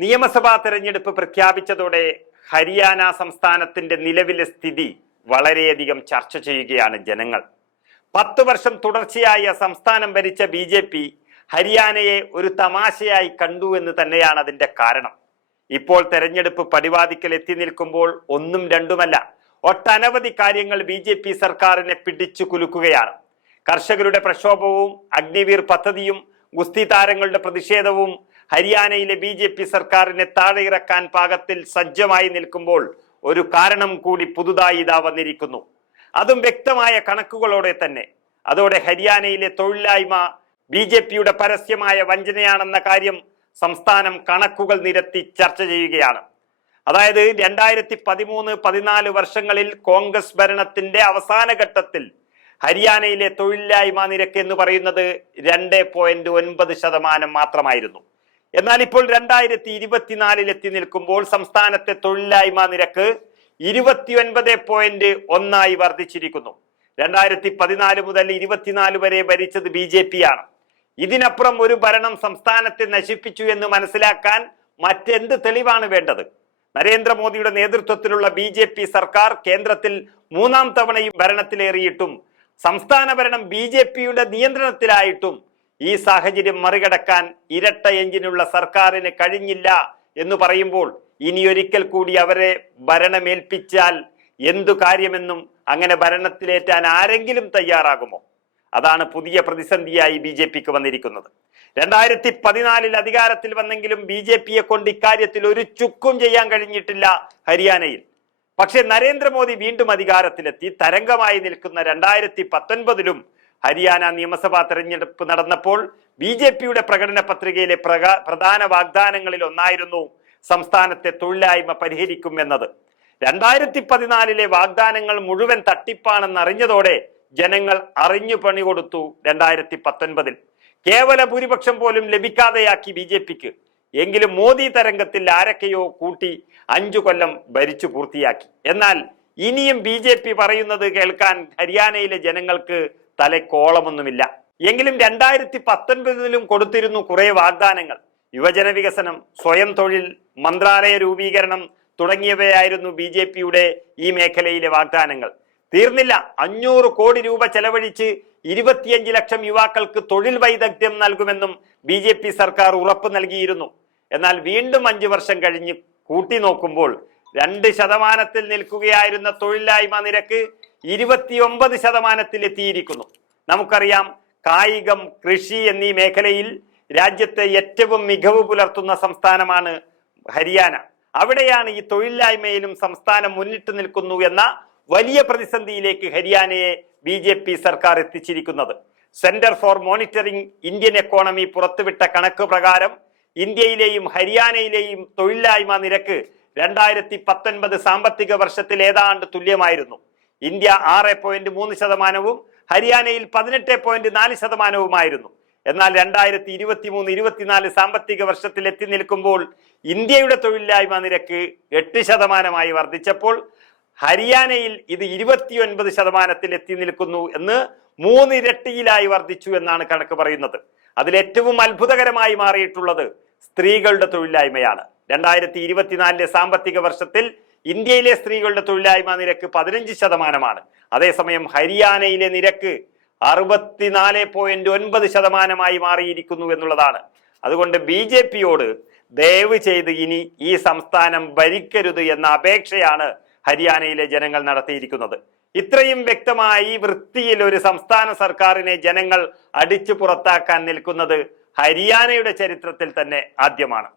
നിയമസഭാ തെരഞ്ഞെടുപ്പ് പ്രഖ്യാപിച്ചതോടെ ഹരിയാന സംസ്ഥാനത്തിന്റെ നിലവിലെ സ്ഥിതി വളരെയധികം ചർച്ച ചെയ്യുകയാണ് ജനങ്ങൾ. പത്തു വർഷം തുടർച്ചയായ സംസ്ഥാനം ഭരിച്ച ബി ജെ പി ഹരിയാനയെ ഒരു തമാശയായി കണ്ടു എന്ന് തന്നെയാണ് അതിന്റെ കാരണം. ഇപ്പോൾ തെരഞ്ഞെടുപ്പ് പടിവാതിക്കൽ എത്തി നിൽക്കുമ്പോൾ ഒന്നും രണ്ടുമല്ല ഒട്ടനവധി കാര്യങ്ങൾ ബി ജെ പി സർക്കാരിനെ പിടിച്ചു കുലുക്കുകയാണ്. കർഷകരുടെ പ്രക്ഷോഭവും അഗ്നിവീർ പദ്ധതിയും ഗുസ്തി താരങ്ങളുടെ പ്രതിഷേധവും ഹരിയാനയിലെ ബി ജെ പി സർക്കാരിനെ താഴെയിറക്കാൻ പാകത്തിൽ സജ്ജമായി നിൽക്കുമ്പോൾ ഒരു കാരണം കൂടി പുതുതായി ഇതാ വന്നിരിക്കുന്നു. അതും വ്യക്തമായ കണക്കുകളോടെ തന്നെ. അതോടെ ഹരിയാനയിലെ തൊഴിലില്ലായ്മ ബി ജെ പിയുടെ പരസ്യമായ വഞ്ചനയാണെന്ന കാര്യം സംസ്ഥാനം കണക്കുകൾ നിരത്തി ചർച്ച ചെയ്യുകയാണ്. അതായത് രണ്ടായിരത്തി പതിമൂന്ന് പതിനാല് വർഷങ്ങളിൽ കോൺഗ്രസ് ഭരണത്തിന്റെ അവസാന ഘട്ടത്തിൽ ഹരിയാനയിലെ തൊഴിലില്ലായ്മ നിരക്ക് എന്ന് പറയുന്നത് രണ്ട് പോയിന്റ് ഒൻപത് ശതമാനം മാത്രമായിരുന്നു. എന്നാൽ ഇപ്പോൾ രണ്ടായിരത്തി ഇരുപത്തിനാലിൽ എത്തി നിൽക്കുമ്പോൾ സംസ്ഥാനത്തെ തൊഴിലില്ലായ്മ നിരക്ക് ഇരുപത്തിയൊൻപത് പോയിന്റ് ഒന്നായി വർദ്ധിച്ചിരിക്കുന്നു. രണ്ടായിരത്തി പതിനാല് മുതൽ ഇരുപത്തിനാല് വരെ ഭരിച്ചത് ബി ജെ പി ആണ് ഇതിനപ്പുറം ഒരു ഭരണം സംസ്ഥാനത്തെ നശിപ്പിച്ചു എന്ന് മനസ്സിലാക്കാൻ മറ്റെന്ത് തെളിവാണ് വേണ്ടത്? നരേന്ദ്രമോദിയുടെ നേതൃത്വത്തിലുള്ള ബി ജെ പി സർക്കാർ കേന്ദ്രത്തിൽ മൂന്നാം തവണയും ഭരണത്തിലേറിയിട്ടും സംസ്ഥാന ഭരണം ബി ജെ പിയുടെ നിയന്ത്രണത്തിലായിട്ടും ഈ സാഹചര്യം മറികടക്കാൻ ഇരട്ട എഞ്ചിനുള്ള സർക്കാരിന് കഴിഞ്ഞില്ല എന്ന് പറയുമ്പോൾ ഇനിയൊരിക്കൽ കൂടി അവരെ ഭരണമേൽപ്പിച്ചാൽ എന്തു കാര്യമെന്നും അങ്ങനെ ഭരണത്തിലേറ്റാൻ ആരെങ്കിലും തയ്യാറാകുമോ? അതാണ് പുതിയ പ്രതിസന്ധിയായി ബി ജെ പിക്ക് വന്നിരിക്കുന്നത്. രണ്ടായിരത്തി പതിനാലിൽ അധികാരത്തിൽ വന്നെങ്കിലും ബി ജെ പിയെ കൊണ്ട് ഇക്കാര്യത്തിൽ ഒരു ചുക്കും ചെയ്യാൻ കഴിഞ്ഞിട്ടില്ല ഹരിയാനയിൽ. പക്ഷേ നരേന്ദ്രമോദി വീണ്ടും അധികാരത്തിലെത്തി. തരംഗമായി നിൽക്കുന്ന രണ്ടായിരത്തി പത്തൊൻപതിലും ഹരിയാന നിയമസഭാ തെരഞ്ഞെടുപ്പ് നടന്നപ്പോൾ ബി ജെ പിയുടെ പ്രകടന പത്രികയിലെ പ്രധാന വാഗ്ദാനങ്ങളിൽ ഒന്നായിരുന്നു സംസ്ഥാനത്തെ തൊഴിലായ്മ പരിഹരിക്കും എന്നത് രണ്ടായിരത്തി പതിനാലിലെ വാഗ്ദാനങ്ങൾ മുഴുവൻ തട്ടിപ്പാണെന്ന് അറിഞ്ഞതോടെ ജനങ്ങൾ അറിഞ്ഞു പണി കൊടുത്തു രണ്ടായിരത്തി പത്തൊൻപതിൽ കേവല ഭൂരിപക്ഷം പോലും ലഭിക്കാതെയാക്കി ബി ജെ പിക്ക്. എങ്കിലും മോദി തരംഗത്തിൽ ആരൊക്കെയോ കൂട്ടി അഞ്ചു കൊല്ലം ഭരിച്ചു പൂർത്തിയാക്കി. എന്നാൽ ഇനിയും ബി ജെ പി പറയുന്നത് കേൾക്കാൻ ഹരിയാനയിലെ ജനങ്ങൾക്ക് തലക്കോളമൊന്നുമില്ല എങ്കിലും രണ്ടായിരത്തി പത്തൊൻപതിലും കൊടുത്തിരുന്നു കുറെ വാഗ്ദാനങ്ങൾ. യുവജന വികസനം സ്വയം തൊഴിൽ മന്ത്രാലയ രൂപീകരണം തുടങ്ങിയവയായിരുന്നു ബി ജെ പിയുടെ ഈ മേഖലയിലെ വാഗ്ദാനങ്ങൾ. തീർന്നില്ല. അഞ്ഞൂറ് കോടി രൂപ ചെലവഴിച്ച് ഇരുപത്തിയഞ്ച് ലക്ഷം യുവാക്കൾക്ക് തൊഴിൽ വൈദഗ്ധ്യം നൽകുമെന്നും ബി ജെ പി സർക്കാർ ഉറപ്പ് നൽകിയിരുന്നു. എന്നാൽ വീണ്ടും അഞ്ചു വർഷം കഴിഞ്ഞ് കൂട്ടി നോക്കുമ്പോൾ രണ്ട് ശതമാനത്തിൽ നിൽക്കുകയായിരുന്ന തൊഴിലില്ലായ്മ നിരക്ക് ഇരുപത്തിയൊമ്പത് ശതമാനത്തിൽ എത്തിയിരിക്കുന്നു നമുക്കറിയാം കായികം കൃഷി എന്നീ മേഖലയിൽ രാജ്യത്തെ ഏറ്റവും മികവ് പുലർത്തുന്ന സംസ്ഥാനമാണ് ഹരിയാന. അവിടെയാണ് ഈ തൊഴിലില്ലായ്മയിലും സംസ്ഥാനം മുന്നിട്ട് നിൽക്കുന്നു എന്ന വലിയ പ്രതിസന്ധിയിലേക്ക് ഹരിയാനയെ ബി ജെ പി സർക്കാർ എത്തിച്ചിരിക്കുന്നത്. Centre for monitoring Indian economy പുറത്തുവിട്ട കണക്ക് പ്രകാരം ഇന്ത്യയിലെയും ഹരിയാനയിലെയും തൊഴിലില്ലായ്മ നിരക്ക് രണ്ടായിരത്തി പത്തൊൻപത് സാമ്പത്തിക വർഷത്തിൽ ഏതാണ്ട് തുല്യമായിരുന്നു. ഇന്ത്യ ആറ് പോയിന്റ് മൂന്ന് ശതമാനവും ഹരിയാനയിൽ പതിനെട്ട് പോയിന്റ് നാല് ശതമാനവുമായിരുന്നു. എന്നാൽ രണ്ടായിരത്തി ഇരുപത്തി മൂന്ന് ഇരുപത്തിനാല് സാമ്പത്തിക വർഷത്തിൽ എത്തി നിൽക്കുമ്പോൾ ഇന്ത്യയുടെ തൊഴിലില്ലായ്മ നിരക്ക് എട്ട് ശതമാനമായി വർദ്ധിച്ചപ്പോൾ ഹരിയാനയിൽ ഇത് ഇരുപത്തിയൊൻപത് ശതമാനത്തിൽ എത്തി നിൽക്കുന്നു എന്ന് മൂന്നിരട്ടിയിലായി വർദ്ധിച്ചു എന്നാണ് കണക്ക് പറയുന്നത്. അതിൽ ഏറ്റവും അത്ഭുതകരമായി മാറിയിട്ടുള്ളത് സ്ത്രീകളുടെ തൊഴിലില്ലായ്മയാണ്. രണ്ടായിരത്തി ഇരുപത്തിനാലിലെ സാമ്പത്തിക വർഷത്തിൽ ഇന്ത്യയിലെ സ്ത്രീകളുടെ തൊഴിലായ്മ നിരക്ക് പതിനഞ്ച് ശതമാനമാണ്. അതേസമയം ഹരിയാനയിലെ നിരക്ക് അറുപത്തിനാല് പോയിന്റ് ഒൻപത് ശതമാനമായി മാറിയിരിക്കുന്നു എന്നുള്ളതാണ്. അതുകൊണ്ട് ബി ജെ പിയോട് ദയവ് ചെയ്ത് ഇനി ഈ സംസ്ഥാനം ഭരിക്കരുത് എന്ന അപേക്ഷയാണ് ഹരിയാനയിലെ ജനങ്ങൾ നടത്തിയിരിക്കുന്നത്. ഇത്രയും വ്യക്തമായി വൃത്തിയിൽ ഒരു സംസ്ഥാന സർക്കാരിനെ ജനങ്ങൾ അടിച്ചു പുറത്താക്കാൻ നിൽക്കുന്നത് ഹരിയാനയുടെ ചരിത്രത്തിൽ തന്നെ ആദ്യമാണ്.